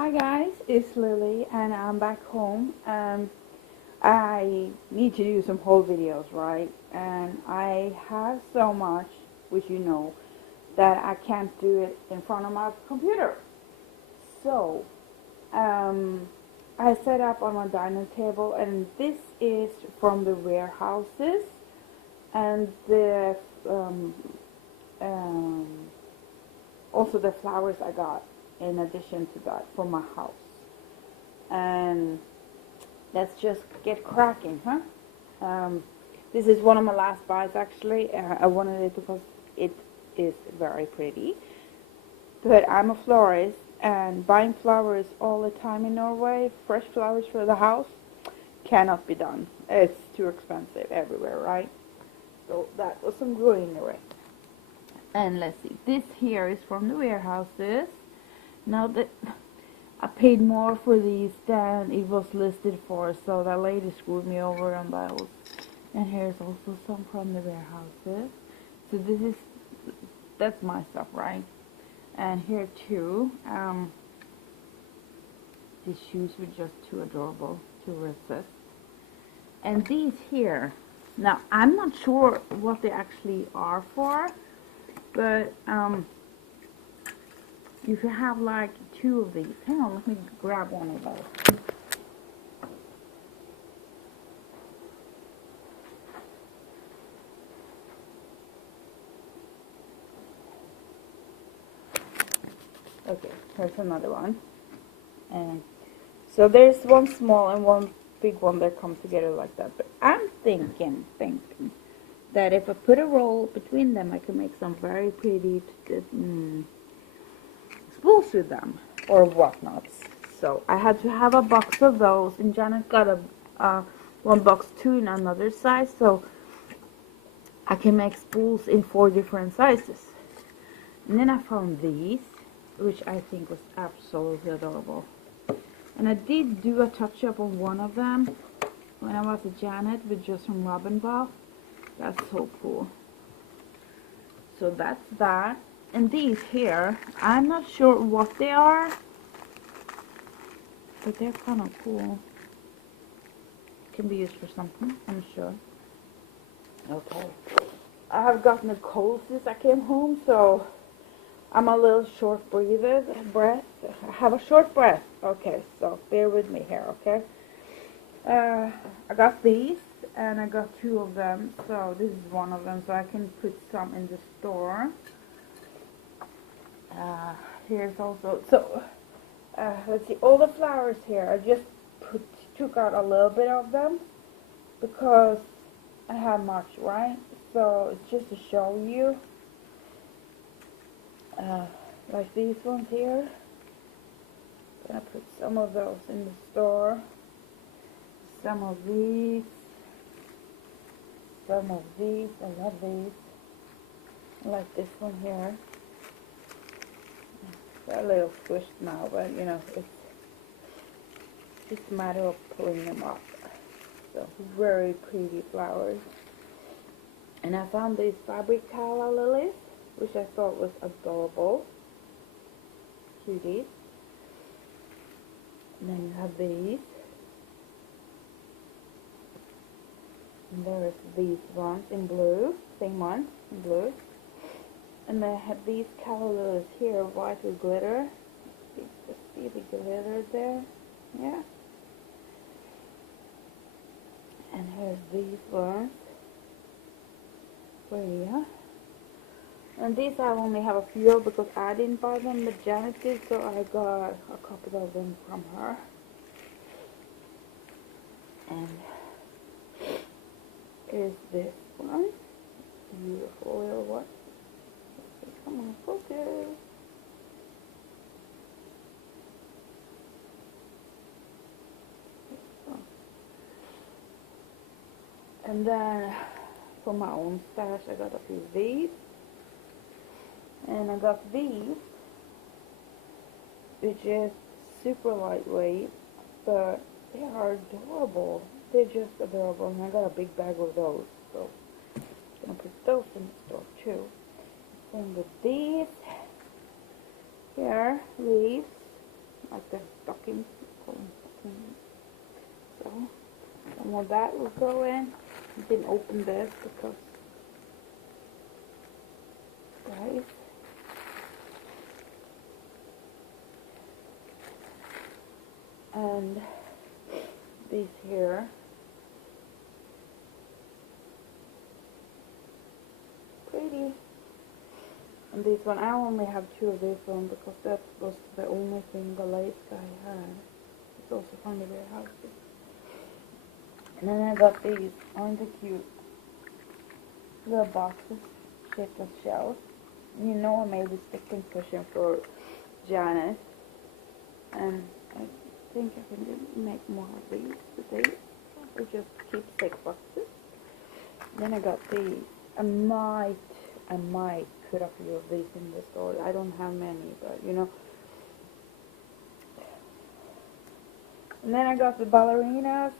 Hi guys, it's Lily and I'm back home. I need to do some haul videos, right? And I have so much, which you know, that I can't do it in front of my computer. So, I set up on my dining table, and this is from the warehouses and the um, also the flowers I got in addition to that for my house. And let's just get cracking, huh? This is one of my last buys actually. I wanted it because it is very pretty. But I'm a florist and buying flowers all the time in Norway, fresh flowers for the house, cannot be done. It's too expensive everywhere, right? So that was some greenery. And let's see, this here is from the warehouses. Now that I paid more for these than it was listed for, so that lady screwed me over on those. And here's also some from the warehouses. So that's my stuff, right? And here too, these shoes were just too adorable to resist. And these here, now I'm not sure what they actually are for, but you should have like two of these. Hang on, let me grab one of those. Okay, here's another one. And so there's one small and one big one that come together like that. But I'm thinking that if I put a roll between them, I can make some very pretty spools with them or whatnots. So I had to have a box of those, and Janet got a one box too in another size, so I can make spools in 4 different sizes. And then I found these, which I think was absolutely adorable. And I did do a touch-up on one of them when I was at Janet with just some Robin Ball. That's so cool. So that's that. And these here, I'm not sure what they are, but they're kind of cool. Can be used for something, I'm sure. Okay. I have gotten a cold since I came home, so I'm a little short breath. I have a short breath. Okay, so bear with me here, okay? I got these, and I got 2 of them. So this is one of them, so I can put some in the store. Here's also, so let's see, all the flowers here, I just took out a little bit of them because I have much, right? So it's just to show you. Like these ones here. I'm gonna put some of those in the store. Some of these. Some of these. I love these. I like this one here. They're a little squished now, but you know, it's just a matter of pulling them up. So very pretty flowers. And I found these fabric calla lilies, which I thought was adorable. Cuties. And then you have these. And there's these ones in blue. Same one in blue. And I have these calla lilies here, white with glitter. Just see the glitter there. Yeah. And here's these ones. Pretty, huh? And these I only have a few of because I didn't buy them, but Janet did, so I got a couple of them from her. And here's this one. Beautiful little one. Come on, focus. And then for my own stash, I got a few of these. And I got these, which is super lightweight, but they are adorable. They're just adorable, and I got a big bag of those, so I'm gonna put those in the store too. Same with these here, leaves, like the stockings. Call them stockings. So some of that will go in. I didn't open this because, guys, and these here. Pretty. And this one, I only have 2 of this one because that was the only thing the late guy had. It's also from the warehouses. And then I got these, aren't they cute? Little boxes shaped as shells. You know, I made a sticking cushion for Janet. And I think I can make more of these today. Or just keepsake boxes. Then I got these. I might put a few of these in the store. I don't have many, but you know. And then I got the ballerinas.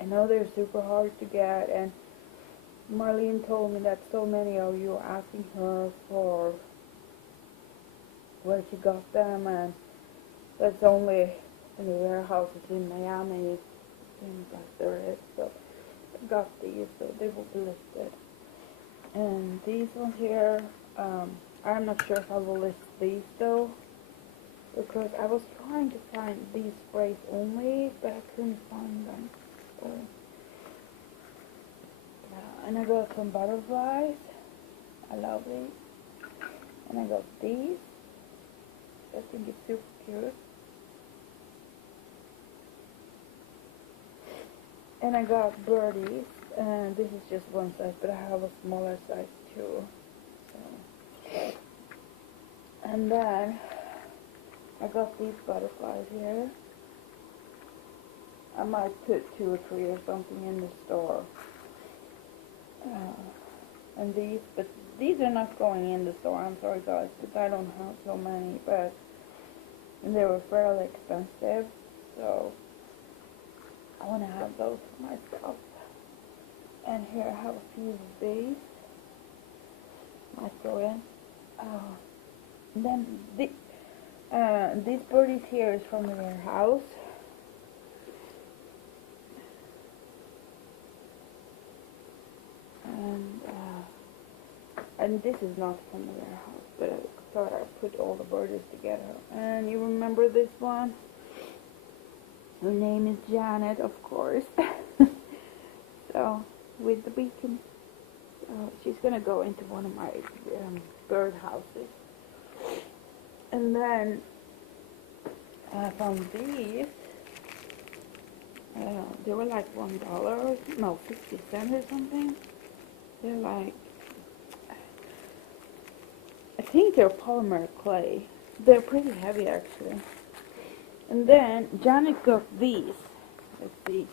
I know they're super hard to get, and Marlene told me that so many of you are asking her for where she got them, and that's only in the warehouses in Miami. It seems like there is. So I got these, so they will be listed. And these ones here, I'm not sure if I will list these though, because I was trying to find these sprays only, but I couldn't find them. So, yeah, and I got some butterflies. I love these. And I got these. I think it's super cute. And I got birdies. And this is just one size, but I have a smaller size too. So. And then I got these butterflies here. I might put 2 or 3 or something in the store. And these, but these are not going in the store. I'm sorry guys, because I don't have so many, but they were fairly expensive, so I want to have those for myself. And here I have a few of these. Might go in. And then these birdies here is from the warehouse. And this is not from the warehouse, but I thought I'd put all the birdies together. And you remember this one? Her name is Janet, of course. So, with the beacon. She's gonna go into one of my bird houses. And then I found these. They were like $1, no, 50 cents or something. They're like, I think they're polymer clay. They're pretty heavy actually. And then Janet got these. Let's see.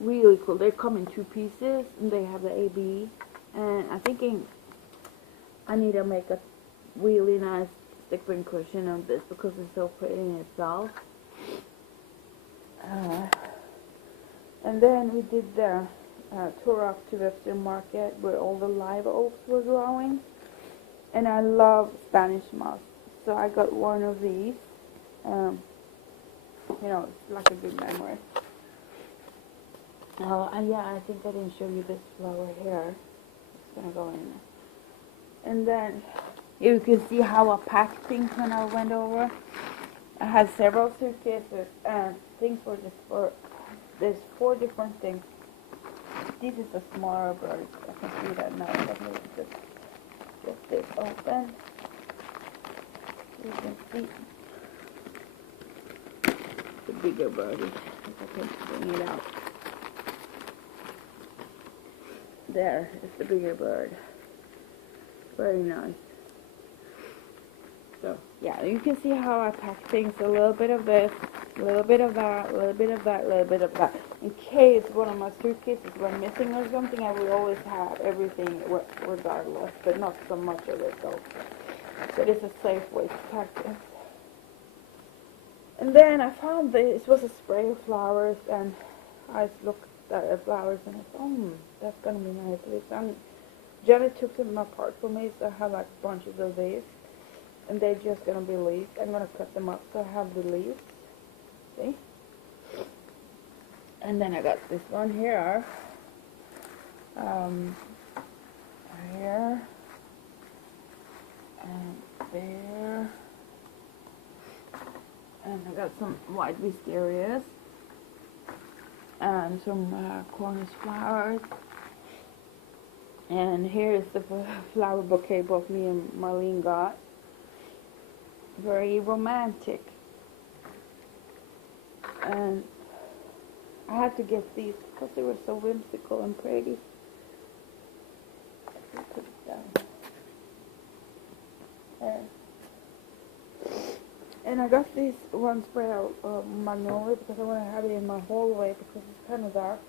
Really cool. They come in 2 pieces and they have the AB. And I'm thinking I need to make a really nice stick pin cushion of this because it's so pretty in itself. And then we did the tour up to Webster Market where all the live oaks were growing. And I love Spanish moss. So I got one of these. You know, it's like a good memory. And yeah, I think I didn't show you this flower here. It's gonna go in there. And then you can see how I packed things when I went over. I had several suitcases and things were just for, there's 4 different things. This is a smaller bird. I can see that now. Let me just get this open. You can see the bigger birdie. If I can bring it out. There is the bigger bird. Very nice. So, yeah, you can see how I pack things. A little bit of this, a little bit of that, a little bit of that, a little bit of that. In case one of my suitcases went missing or something, I will always have everything regardless, but not so much of it though. So it is a safe way to pack it. And then I found this. It was a spray of flowers, and I looked at the flowers and I thought, that's gonna be nice. And Janet took them apart for me, so I have like bunches of these. and they're just gonna be leaves. I'm gonna cut them up so I have the leaves. See? And then I got this one here. Here and there, and I got some white wisterias and some Cornish flowers. And here's the flower bouquet both me and Marlene got. Very romantic. And I had to get these because they were so whimsical and pretty. Put it down. There. And I got this one spray of magnolia because I want to have it in my hallway because it's kind of dark.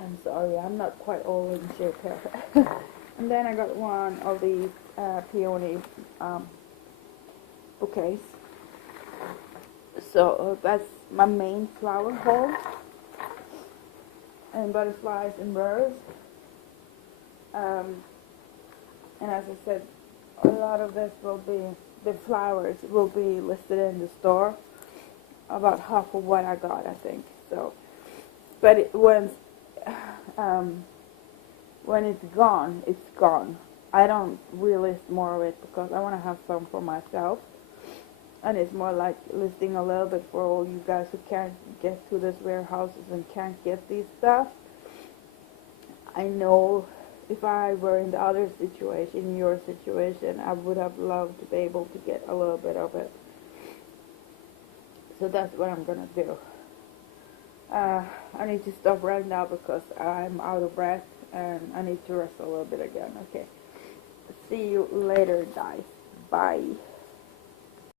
I'm sorry, I'm not quite all in shape here. And then I got one of these peony bouquets. So that's my main flower haul. And butterflies and birds. And as I said, a lot of this will be, the flowers will be listed in the store. About half of what I got, I think. So, but when it's gone, it's gone. I don't relist more of it because I want to have some for myself. And it's more like listing a little bit for all you guys who can't get to these warehouses and can't get these stuff. I know if I were in the other situation, in your situation, I would have loved to be able to get a little bit of it. So that's what I'm going to do. I need to stop right now because I'm out of breath and I need to rest a little bit again. Okay. See you later, guys. Bye.